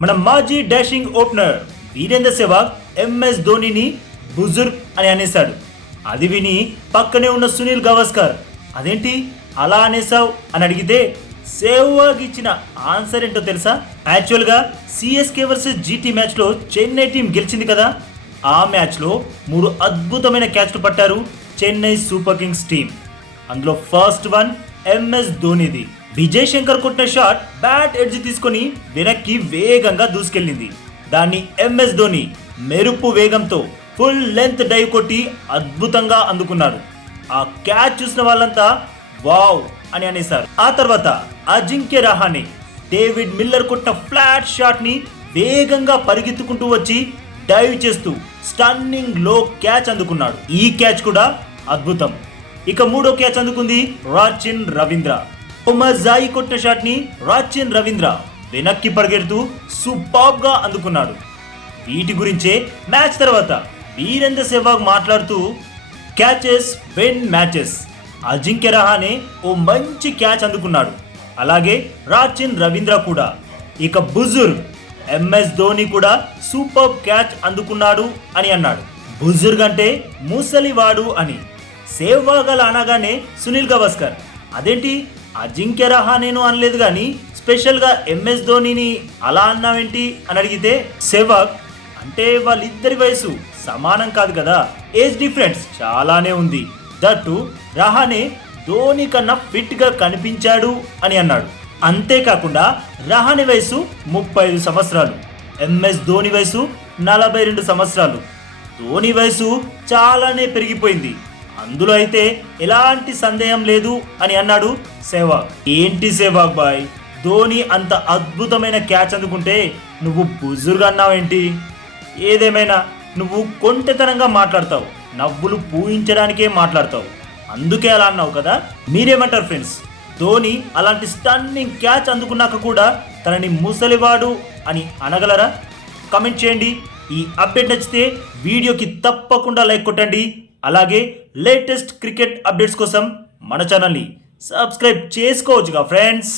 మన మాజీ dashing opener Virender Sehwag MS ధోనిని బుజుర్గ్ అని అనేశాడు. అది విని పక్కనే ఉన్న సునీల్ గవాస్కర్ అదేంటి అలా అనేసావు అని అడిగితే సెహ్వాగ్ ఇచ్చిన ఆన్సర్ ఏంటో తెలుసా? యాక్చువల్గా సిఎస్కే వర్సెస్ జీటీ మ్యాచ్లో చెన్నై టీం గెలిచింది కదా. ఆ మ్యాచ్లో మూడు అద్భుతమైన క్యాచ్లు పట్టారు చెన్నై సూపర్ కింగ్స్ టీం. అందులో ఫస్ట్ వన్ ఎంఎస్ ధోనిది. విజయ్ శంకర్ కొట్టిన షాట్ బ్యాట్ ఎడ్జ్ తీసుకొని వెనక్కి వేగంగా దూసుకెళ్ళింది. దాన్ని ఎంఎస్ ధోని మెరుపు వేగంతో ఫుల్ లెంత్ డైవ్ కొట్టి అద్భుతంగా అందుకున్నాడు ఆ క్యాచ్ చూసిన వాళ్ళంతా వావ్ అని అనేశారు. ఆ తర్వాత అజింక్య రహానే డేవిడ్ మిల్లర్ కొట్టిన ఫ్లాట్ షాట్ని వేగంగా పరిగెత్తుకుంటూ వచ్చి డైవ్ చేస్తూ స్టన్నింగ్లో క్యాచ్ అందుకున్నాడు. ఈ క్యాచ్ కూడా అద్భుతం. ఇక మూడో క్యాచ్ అందుకుంది రాచిన్ రవీంద్ర. ఉమర్ జాయి కొట్టిన షాట్ని రాచిన్ రవీంద్ర వెనక్కి పరిగెడుతూ సూపర్గా అందుకున్నాడు. వీటి గురించే మ్యాచ్ తర్వాత వీరేంద్ర సెహ్వాగ్ మాట్లాడుతూ catches win matches. Ajinkya Rahane ఓ మంచి క్యాచ్ అందుకున్నాడు. అలాగే రాచిన్ రవీంద్ర కూడా. ఇక బుజుర్గ్ ఎంఎస్ ధోని కూడా సూపర్ క్యాచ్ అందుకున్నాడు అని అన్నాడు. బుజుర్గ్ అంటే ముసలివాడు అని. సేవ్వాగ్ అలా అనగానే సునీల్ గవాస్కర్. అదేంటి? అజింక్య రహానేను అనలేదు కానీ స్పెషల్గా ఎంఎస్ ధోనిని అలా అన్నావేంటి? అని అడిగితే సెహ్వాగ్ అంటే వాళ్ళిద్దరి వయసు సమానం కాదు కదా? ఏజ్ డిఫరెన్స్ చాలానే ఉంది. దట్టు రహానే ధోని కన్నా ఫిట్గా కనిపించాడు అని అన్నాడు. అంతేకాకుండా రహాని వయసు ముప్పై ఐదు సంవత్సరాలు. ఎంఎస్ ధోని వయసు నలభై రెండు సంవత్సరాలు. ధోని వయసు చాలానే పెరిగిపోయింది. అందులో అయితే ఎలాంటి సందేహం లేదు అని అన్నాడు సెహ్వాగ్. ఏంటి సెహ్వాగ్ బాయ్? ధోని అంత అద్భుతమైన క్యాచ్ అందుకుంటే నువ్వు బుజుర్గా అన్నావేంటి? ఏదేమైనా నువ్వు కొంటెతనంగా మాట్లాడతావు నవ్వులు పూయించడానికే మాట్లాడతావు. అందుకే అలా అన్నావు కదా? మీరేమంటారు ఫ్రెండ్స్? ధోని అలాంటి స్టన్నింగ్ క్యాచ్ అందుకున్నాక కూడా తనని ముసలివాడు అని అనగలరా? కమెంట్ చేయండి. ఈ అప్డేట్ నచ్చితే వీడియోకి తప్పకుండా లైక్ కొట్టండి. అలాగే లేటెస్ట్ క్రికెట్ అప్డేట్స్ కోసం మన ఛానల్ని సబ్స్క్రైబ్ చేసుకోవచ్చుగా ఫ్రెండ్స్.